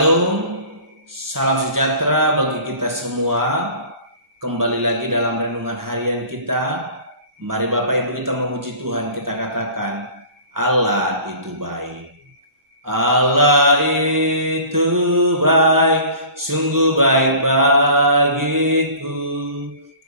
Shalom, salam sejahtera bagi kita semua. Kembali lagi dalam renungan harian kita. Mari Bapak Ibu kita memuji Tuhan, kita katakan Allah itu baik. Allah itu baik, sungguh baik bagiku.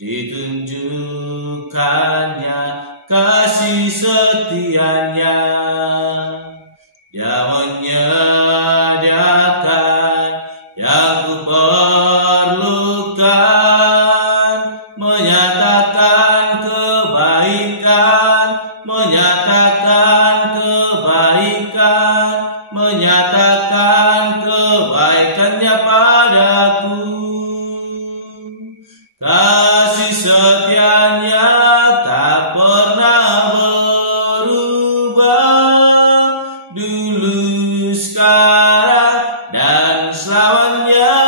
Ditunjukkannya kasih setianya. Dia menyediakan yang kuperlukan, menyatakan kebaikan, menyatakan kebaikan, menyatakan kebaikannya padaku. Kasih setianya tak pernah berubah, dulu, sekarang, dan selamanya.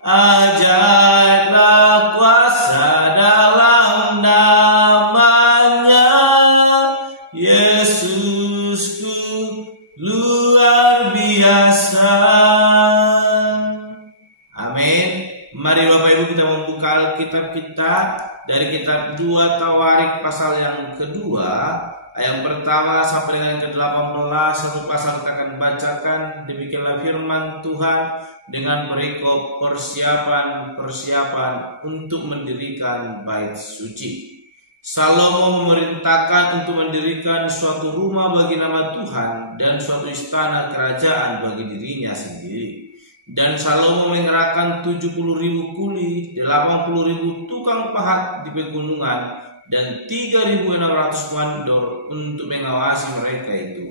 Ajaiblah kuasa dalam namanya, Yesusku luar biasa. Amin. Mari Bapak Ibu kita membuka Alkitab kita dari kitab 2 Tawarik pasal yang kedua, ayat pertama sampai dengan yang ke-18. Satu pasal kita akan bacakan. Demikianlah firman Tuhan dengan perikop persiapan untuk mendirikan bait suci. Salomo memerintahkan untuk mendirikan suatu rumah bagi nama Tuhan dan suatu istana kerajaan bagi dirinya sendiri. Dan Salomo mengerahkan 70.000 kuli, 80.000 tukang pahat di pegunungan, dan 3.600 mandor untuk mengawasi mereka itu.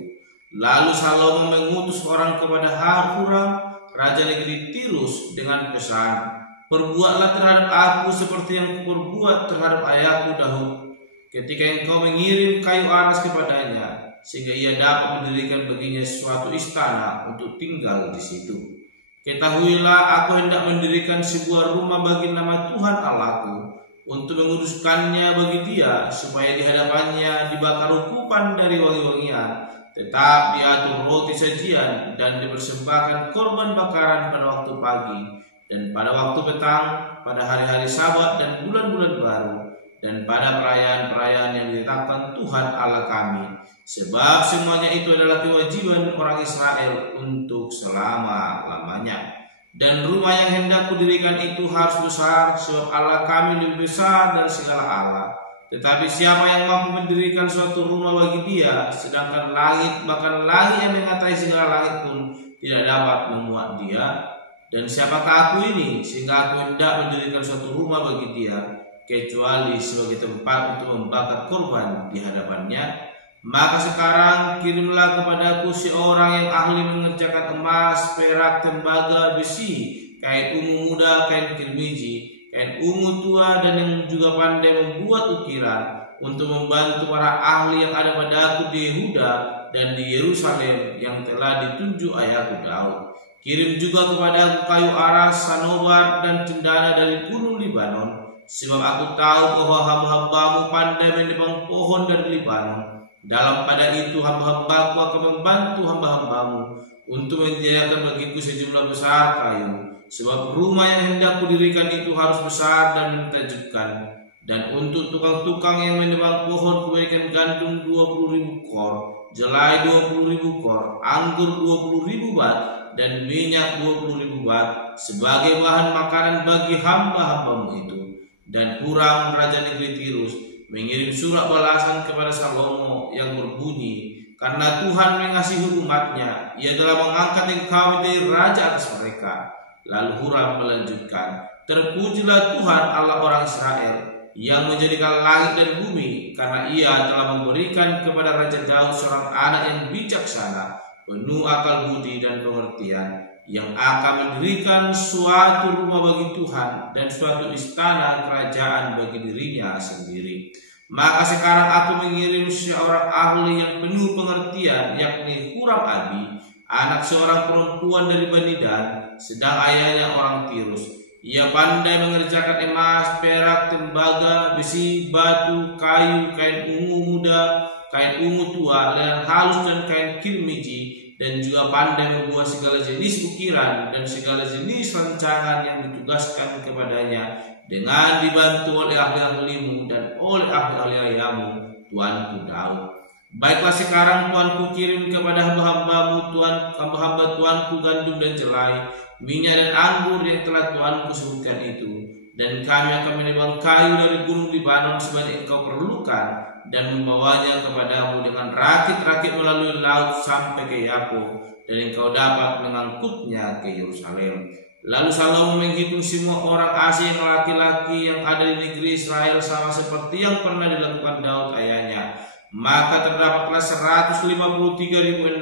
Lalu Salomo mengutus orang kepada Huram, raja negeri Tirus, dengan pesan, "Perbuatlah terhadap aku seperti yang kuperbuat terhadap ayahku Daud, ketika engkau mengirim kayu aras kepadanya, sehingga ia dapat mendirikan baginya suatu istana untuk tinggal di situ. Ketahuilah, aku hendak mendirikan sebuah rumah bagi nama Tuhan Allahku, untuk menguduskannya bagi dia, supaya di hadapannya dibakar ukupan dari wangi-wangian, tetap diatur roti sajian, dan dipersembahkan korban bakaran pada waktu pagi dan pada waktu petang, pada hari-hari Sabat dan bulan-bulan baru, dan pada perayaan-perayaan yang ditetapkan Tuhan Allah kami, sebab semuanya itu adalah kewajiban orang Israel untuk selama-lamanya. Dan rumah yang hendak kudirikan itu harus besar, sebab Allah kami lebih besar dari segala Allah. Tetapi siapa yang mampu mendirikan suatu rumah bagi dia, sedangkan langit, bahkan langit yang mengatai segala langit pun tidak dapat memuat dia? Dan siapakah aku ini, sehingga aku hendak mendirikan suatu rumah bagi dia, kecuali sebagai tempat untuk membakar korban di hadapannya? Maka sekarang kirimlah kepadaku seorang yang ahli mengerjakan emas, perak, tembaga, besi, kain ungu muda, kain kirmiji, kain ungu tua, dan yang juga pandai membuat ukiran, untuk membantu para ahli yang ada padaku di Yehuda dan di Yerusalem yang telah ditunjuk ayahku Daud. Kirim juga kepadaku kayu aras, sanobar, dan cendana dari gunung Libanon, sebab aku tahu bahwa hamba-hambamu pandai menebang pohon dari Libanon. Dalam pada itu hamba-hambaku akan membantu hamba-hambamu untuk menyediakan bagiku sejumlah besar kayu, sebab rumah yang hendak kudirikan itu harus besar dan mentajubkan. Dan untuk tukang-tukang yang menebang pohon kuberikan gandum 20.000 kor, jelai 20.000 kor, anggur 20.000 bat, dan minyak 20.000 bat sebagai bahan makanan bagi hamba-hambamu itu. Dan Huram raja negeri Tirus mengirim surat balasan kepada Salomo yang berbunyi, "Karena Tuhan mengasihi umatnya, ia telah mengangkat engkau menjadi raja atas mereka." Lalu Huram melanjutkan, "Terpujilah Tuhan Allah orang Israel, yang menjadikan langit dan bumi, karena ia telah memberikan kepada Raja Daud seorang anak yang bijaksana, penuh akal budi dan pengertian, yang akan mendirikan suatu rumah bagi Tuhan dan suatu istana kerajaan bagi dirinya sendiri. Maka sekarang aku mengirim seorang ahli yang penuh pengertian, yakni Huram Abi, anak seorang perempuan dari Bani Dan, sedang ayahnya orang Tirus. Ia pandai mengerjakan emas, perak, tembaga, besi, batu, kayu, kain ungu muda, kain ungu tua, lenan halus, dan kain kirmiji, dan juga pandai membuat segala jenis ukiran dan segala jenis rancangan yang ditugaskan kepadanya, dengan dibantu oleh ahli-ahlimu dan oleh ahli-ahli ayahmu, tuanku Daud. Baiklah sekarang Tuanku kirim kepada hamba-hambamu hamba-hamba Tuanku gandum dan jelai, minyak dan anggur yang telah Tuanku sebutkan itu. Dan kami akan menebang kayu dari gunung Libanon sebanyak engkau perlukan, dan membawanya kepadamu dengan rakit-rakit melalui laut sampai ke Yapo, dan engkau dapat mengangkutnya ke Yerusalem. Lalu Salomo menghitung semua orang asing laki-laki yang ada di negeri Israel sama seperti yang pernah dilakukan Daud ayahnya. Maka terdapatlah 153.600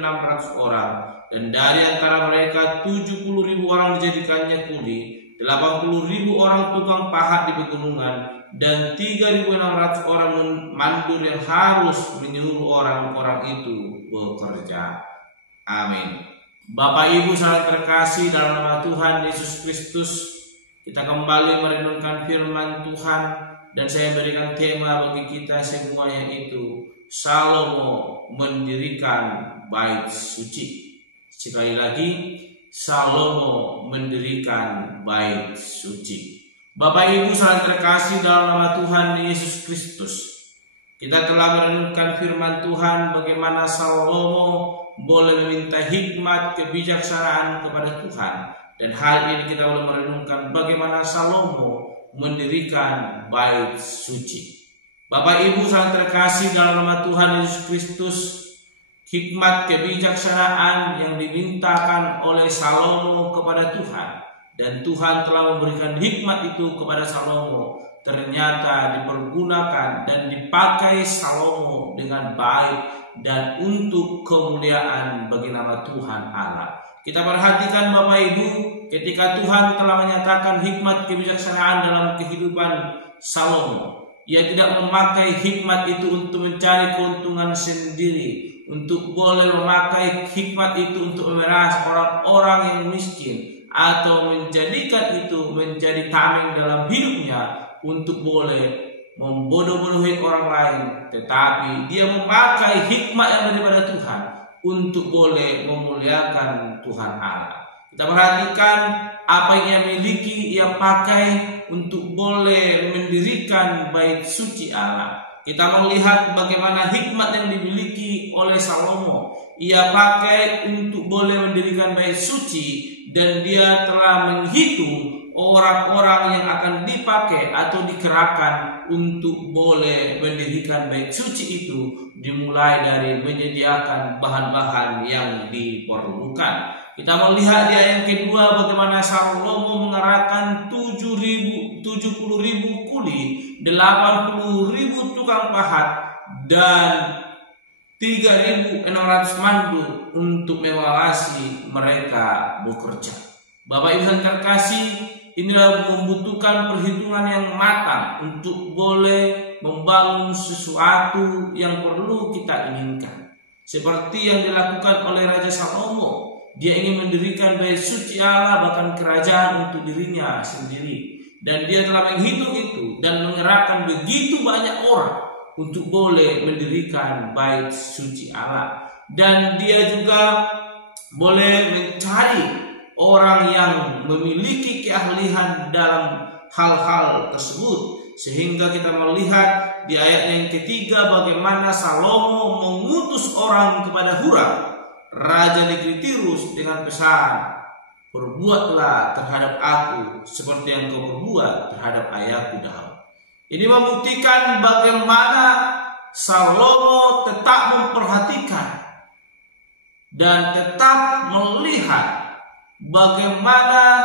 orang, dan dari antara mereka 70.000 orang dijadikannya kuli, 80.000 orang tukang pahat di pegunungan, dan 3.600 orang mandur yang harus menyuruh orang-orang itu bekerja. Amin. Bapak Ibu sangat terkasih dalam nama Tuhan Yesus Kristus, kita kembali merenungkan firman Tuhan, dan saya berikan tema bagi kita semua, yaitu Salomo mendirikan bait suci. Sekali lagi, Salomo mendirikan bait suci. Bapak Ibu sangat terkasih dalam nama Tuhan Yesus Kristus, kita telah merenungkan firman Tuhan bagaimana Salomo boleh meminta hikmat kebijaksanaan kepada Tuhan, dan hal ini kita boleh merenungkan bagaimana Salomo mendirikan bait suci. Bapak Ibu sangat terkasih dalam nama Tuhan Yesus Kristus, hikmat kebijaksanaan yang dimintakan oleh Salomo kepada Tuhan, dan Tuhan telah memberikan hikmat itu kepada Salomo, ternyata dipergunakan dan dipakai Salomo dengan baik dan untuk kemuliaan bagi nama Tuhan Allah. Kita perhatikan Bapak Ibu, ketika Tuhan telah menyatakan hikmat kebijaksanaan dalam kehidupan Salomo, ia tidak memakai hikmat itu untuk mencari keuntungan sendiri, untuk boleh memakai hikmat itu untuk memeras orang-orang yang miskin, atau menjadikan itu menjadi tameng dalam hidupnya untuk boleh membodoh-bodohi orang lain, tetapi dia memakai hikmat yang daripada Tuhan untuk boleh memuliakan Tuhan Allah. Kita perhatikan apa yang ia miliki, ia pakai untuk boleh mendirikan bait suci Allah. Kita melihat bagaimana hikmat yang dimiliki oleh Salomo. Ia pakai untuk boleh mendirikan bait suci, dan dia telah menghitung orang-orang yang akan dipakai atau dikerahkan untuk boleh mendirikan bait suci itu, dimulai dari menyediakan bahan-bahan yang diperlukan. Kita melihat di ayat kedua bagaimana Salomo mengerahkan 70.000 kuli, 80.000 tukang pahat, dan 3.600 mandu untuk mengawasi mereka bekerja. Bapak Ibu yang terkasih, inilah membutuhkan perhitungan yang matang untuk boleh membangun sesuatu yang perlu kita inginkan. Seperti yang dilakukan oleh Raja Salomo, dia ingin mendirikan bait suci Allah, bahkan kerajaan untuk dirinya sendiri. Dan dia telah menghitung itu dan mengerahkan begitu banyak orang untuk boleh mendirikan bait suci Allah. Dan dia juga boleh mencari orang yang memiliki keahlian dalam hal-hal tersebut, sehingga kita melihat di ayat yang ketiga bagaimana Salomo mengutus orang kepada Huram, raja negeri Tirus, dengan pesan, "Perbuatlah terhadap aku seperti yang kau perbuat terhadap ayahku Daud." Ini membuktikan bagaimana Salomo tetap memperhatikan dan tetap melihat bagaimana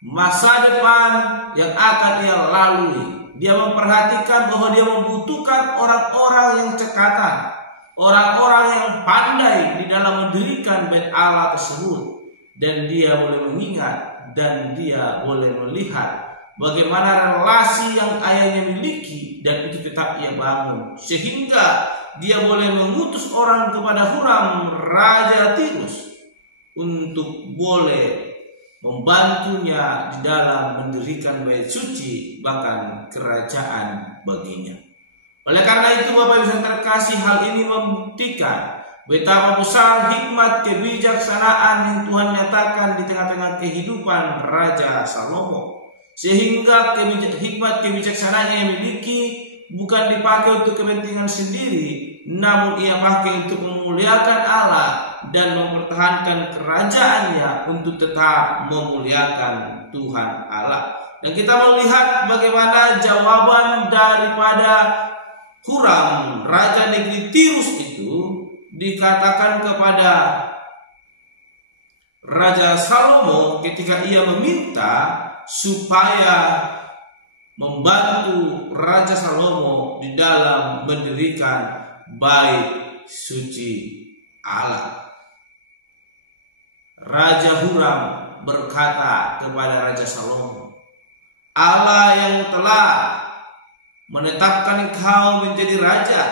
masa depan yang akan ia lalui. Dia memperhatikan bahwa dia membutuhkan orang-orang yang cekatan, orang-orang yang pandai di dalam mendirikan bait Allah tersebut. Dan dia boleh mengingat dan dia boleh melihat bagaimana relasi yang ayahnya miliki, dan itu tetap ia bangun, sehingga dia boleh mengutus orang kepada Huram, raja Tirus, untuk boleh membantunya di dalam mendirikan bait suci, bahkan kerajaan baginya. Oleh karena itu Bapak Ibu yang terkasih, hal ini membuktikan Betapa besar hikmat kebijaksanaan yang Tuhan nyatakan di tengah-tengah kehidupan Raja Salomo. Sehingga hikmat kebijaksanaan yang dimiliki bukan dipakai untuk kepentingan sendiri, namun ia pakai untuk memuliakan Allah dan mempertahankan kerajaannya untuk tetap memuliakan Tuhan Allah. Dan kita melihat bagaimana jawaban daripada Huram, raja negeri Tirus itu, dikatakan kepada Raja Salomo ketika ia meminta supaya membantu Raja Salomo di dalam mendirikan bait suci Allah. Raja Huram berkata kepada Raja Salomo, Allah yang telah menetapkan engkau menjadi raja,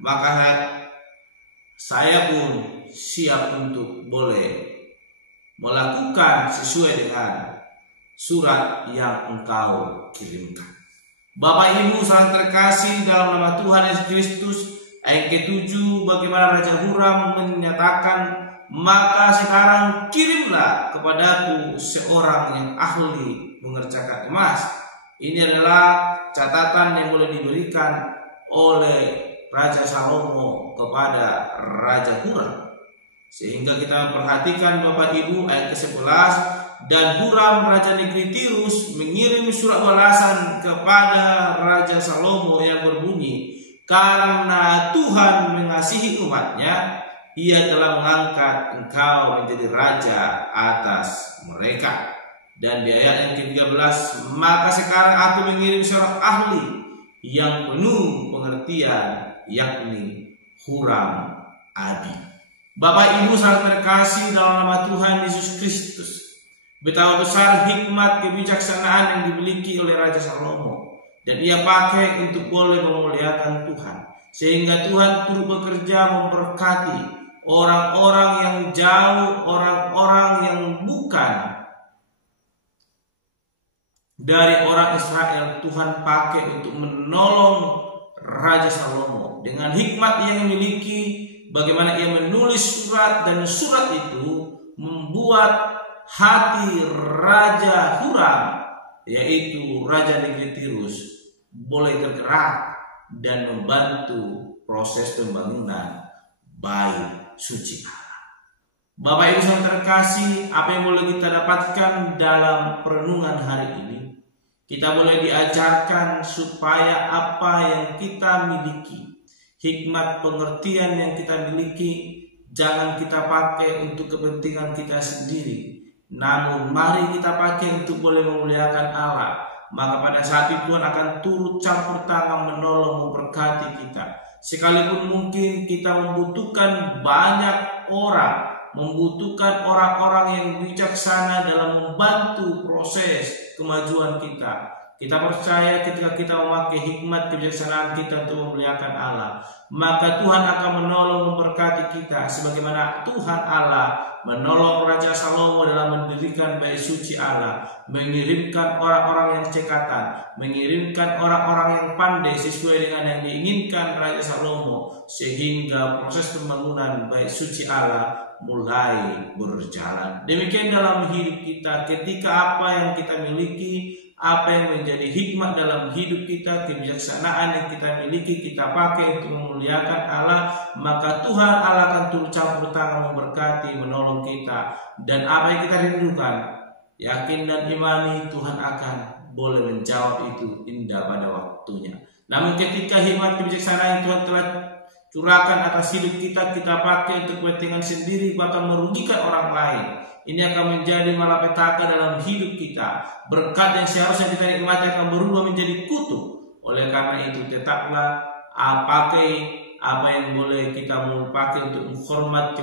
maka saya pun siap untuk boleh melakukan sesuai dengan surat yang engkau kirimkan. Bapak Ibu sangat terkasih dalam nama Tuhan Yesus Kristus, ayat ke-7, bagaimana Raja Huram menyatakan, maka sekarang kirimlah kepadaku seorang yang ahli mengerjakan emas. Ini adalah catatan yang boleh diberikan oleh Raja Salomo kepada Raja Huram. Sehingga kita perhatikan Bapak Ibu ayat ke-11, dan Huram raja negeri Tirus mengirim surat balasan kepada Raja Salomo yang berbunyi, karena Tuhan mengasihi umatnya, ia telah mengangkat engkau menjadi raja atas mereka. Dan di ayat yang ke-13, maka sekarang aku mengirim seorang ahli yang penuh pengertian, yakni Huram Abi. Bapak Ibu sangat terkasih dalam nama Tuhan Yesus Kristus, betapa besar hikmat kebijaksanaan yang dimiliki oleh Raja Salomo, dan ia pakai untuk boleh memuliakan Tuhan, sehingga Tuhan turut bekerja memberkati orang-orang yang jauh, orang-orang yang bukan dari orang Israel. Tuhan pakai untuk menolong Raja Salomo dengan hikmat yang memiliki, bagaimana ia menulis surat, dan surat itu membuat hati Raja Huram, yaitu Raja negeri Tirus, boleh tergerak dan membantu proses pembangunan bait suci Allah. Bapak Ibu yang terkasih, apa yang boleh kita dapatkan dalam perenungan hari ini? Kita boleh diajarkan supaya apa yang kita miliki, hikmat pengertian yang kita miliki, jangan kita pakai untuk kepentingan kita sendiri, namun mari kita pakai untuk boleh memuliakan Allah. Maka pada saat itu Tuhan akan turut campur tangan menolong, memberkati kita. Sekalipun mungkin kita membutuhkan banyak orang, membutuhkan orang-orang yang bijaksana dalam membantu proses kemajuan kita. Kita percaya ketika kita memakai hikmat kebijaksanaan kita untuk memuliakan Allah, maka Tuhan akan menolong, memberkati kita, sebagaimana Tuhan Allah menolong Raja Salomo dalam mendirikan bait suci Allah, mengirimkan orang-orang yang cekatan, mengirimkan orang-orang yang pandai sesuai dengan yang diinginkan Raja Salomo, sehingga proses pembangunan bait suci Allah mulai berjalan. Demikian dalam hidup kita, ketika apa yang kita miliki, apa yang menjadi hikmat dalam hidup kita, kebijaksanaan yang kita miliki, kita pakai untuk memuliakan Allah, maka Tuhan Allah akan turut campur tangan memberkati, menolong kita. Dan apa yang kita rindukan, yakin dan imani, Tuhan akan boleh menjawab itu indah pada waktunya. Namun ketika hikmat kebijaksanaan yang Tuhan telah curahkan atas hidup kita, kita pakai untuk kepentingan sendiri, bahkan merugikan orang lain, ini akan menjadi malapetaka dalam hidup kita. Berkat yang seharusnya kita nikmati akan berubah menjadi kutuk. Oleh karena itu, tetaplah pakai apa yang boleh kita pakai untuk menghormat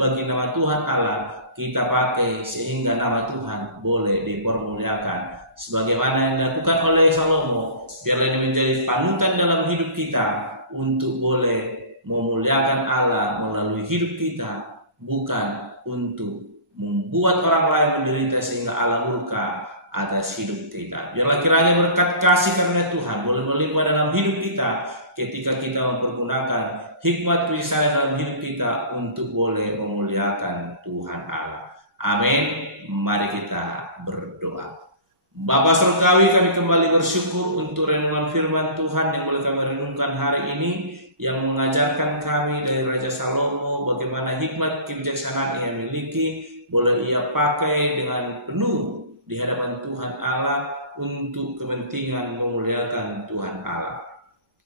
bagi nama Tuhan Allah. Kita pakai sehingga nama Tuhan boleh dipermuliakan, sebagaimana yang dilakukan oleh Salomo. Biarlah ini menjadi panutan dalam hidup kita untuk boleh memuliakan Allah melalui hidup kita, bukan untuk membuat orang lain menderita sehingga Allah murka atas hidup kita. Biarlah kiranya berkat kasih karunia Tuhan boleh melimpah dalam hidup kita ketika kita mempergunakan hikmat tulisannya dalam hidup kita untuk boleh memuliakan Tuhan Allah. Amin. Mari kita berdoa. Bapa Surgawi, kami kembali bersyukur untuk renungan firman Tuhan yang boleh kami renungkan hari ini, yang mengajarkan kami dari Raja Salomo bagaimana hikmat kebijaksanaan yang miliki boleh ia pakai dengan penuh di hadapan Tuhan Allah untuk kepentingan memuliakan Tuhan Allah.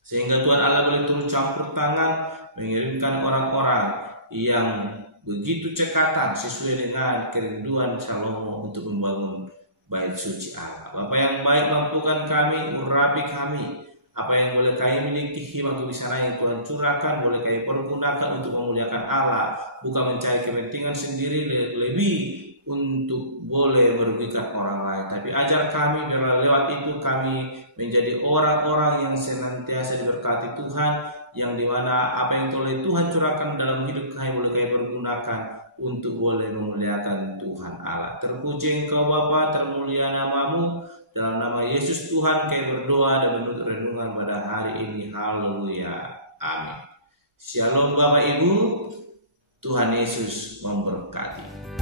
Sehingga Tuhan Allah boleh turut campur tangan mengirimkan orang-orang yang begitu cekatan sesuai dengan kerinduan Salomo untuk membangun bait suci Allah. Bapa yang baik, mampukan kami, urapi kami. Apa yang boleh kami miliki, hikmat kebijaksanaan yang Tuhan curahkan, boleh kami pergunakan untuk memuliakan Allah, bukan mencari kepentingan sendiri, lebih untuk boleh merugikan orang lain. Tapi ajar kami biarlah lewat itu kami menjadi orang-orang yang senantiasa diberkati Tuhan, yang dimana apa yang oleh Tuhan curahkan dalam hidup kami boleh kami pergunakan untuk boleh memuliakan Tuhan Allah. Terpuji Engkau Bapa, termulia namamu. Dalam nama Yesus Tuhan kami berdoa dan menutup renungan pada hari ini. Haleluya. Amin. Shalom Bapak Ibu. Tuhan Yesus memberkati.